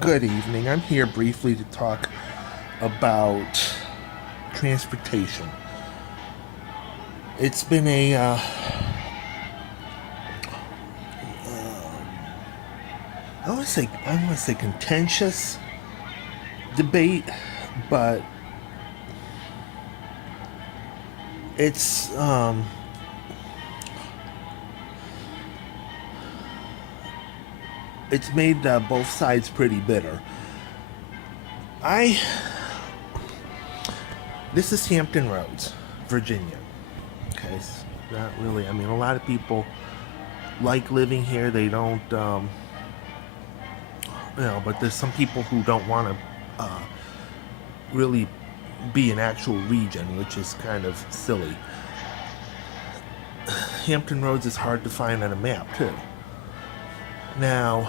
Good evening. I'm here briefly to talk about transportation. It's been I want to say contentious debate, but it's it's made both sides pretty bitter. I This is Hampton Roads, Virginia. Okay, it's not really. I mean, a lot of people like living here. They don't, but there's some people who don't want to really be an actual region, which is kind of silly. Hampton Roads is hard to find on a map, too. Now,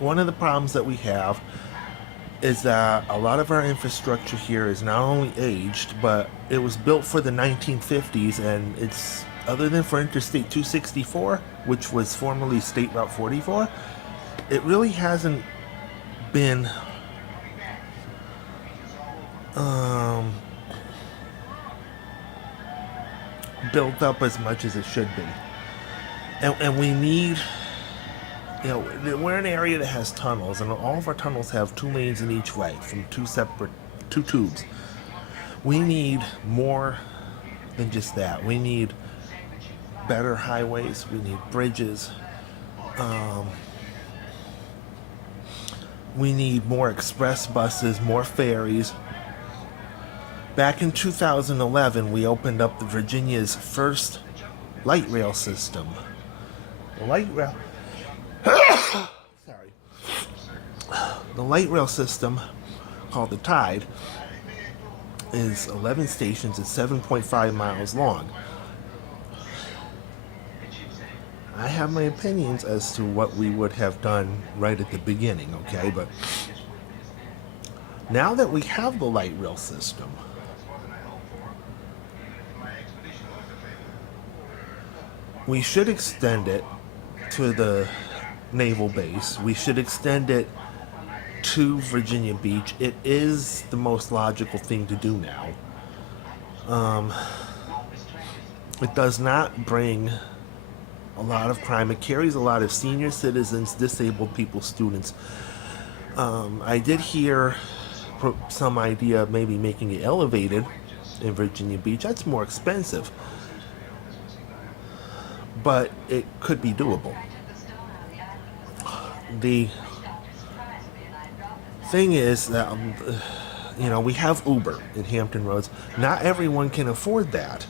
one of the problems that we have is that a lot of our infrastructure here is not only aged, but it was built for the 1950s, and it's, other than for Interstate 264, which was formerly State Route 44, it really hasn't been built up as much as it should be. And we need, we're an area that has tunnels, and all of our tunnels have two lanes in each way from two tubes. We need more than just that. We need better highways. We need bridges. We need more express buses, more ferries. Back in 2011, we opened up Virginia's first light rail system. The light rail sorry. The light rail system, called the Tide, is 11 stations and 7.5 miles long. I have my opinions as to what we would have done right at the beginning, okay? But now that we have the light rail system, we should extend it to the naval base. We should extend it to Virginia Beach. It is the most logical thing to do now. It does not bring a lot of crime. It carries a lot of senior citizens, disabled people, students. I did hear some idea of maybe making it elevated in Virginia Beach. That's more expensive, but it could be doable. The thing is that we have Uber in Hampton Roads. Not everyone can afford that.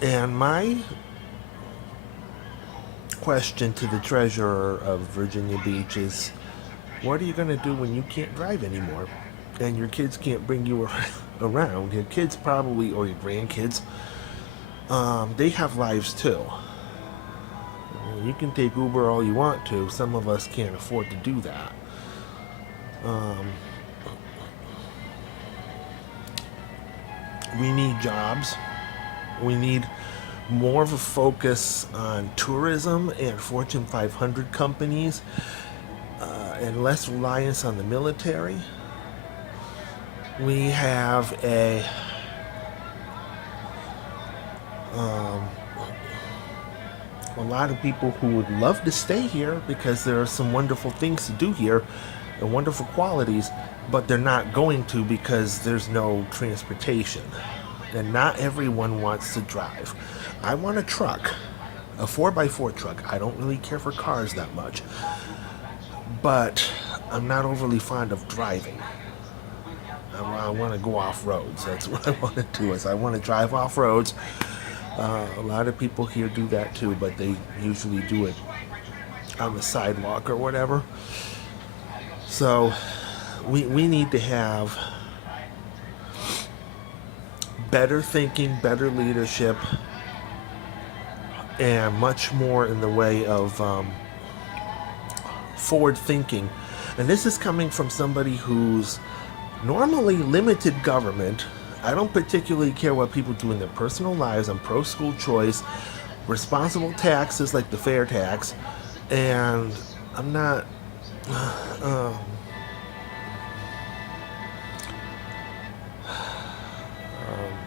And my question to the treasurer of Virginia Beach is, what are you going to do when you can't drive anymore and your kids can't bring you around? Your kids probably, or your grandkids, they have lives too. You can take Uber all you want to. Some of us can't afford to do that. We need jobs. We need more of a focus on tourism and Fortune 500 companies, and less reliance on the military. We have a lot of people who would love to stay here because there are some wonderful things to do here and wonderful qualities, but they're not going to because there's no transportation. And not everyone wants to drive. I want a truck, a 4x4 truck. I don't really care for cars that much, but I'm not overly fond of driving. I want to go off roads. That's what I want to do. Is I want to drive off roads. A lot of people here do that too, but they usually do it on the sidewalk or whatever. So we need to have better thinking, better leadership, and much more in the way of forward thinking. And this is coming from somebody who's normally limited government I don't particularly care what people do in their personal lives. I'm pro school choice, responsible taxes like the fair tax, and I'm not. Um,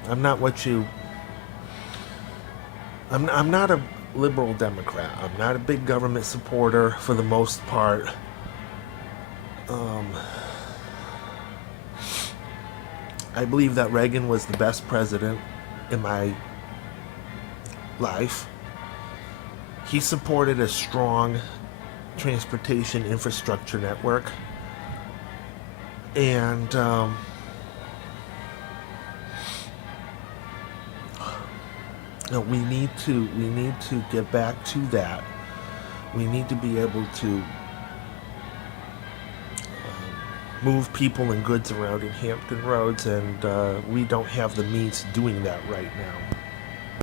I'm not what you. I'm not a liberal Democrat. I'm not a big government supporter for the most part. Um, I believe that Reagan was the best president in my life. He supported a strong transportation infrastructure network, and we need to get back to that. We need to be able to move people and goods around in Hampton Roads, and we don't have the means doing that right now.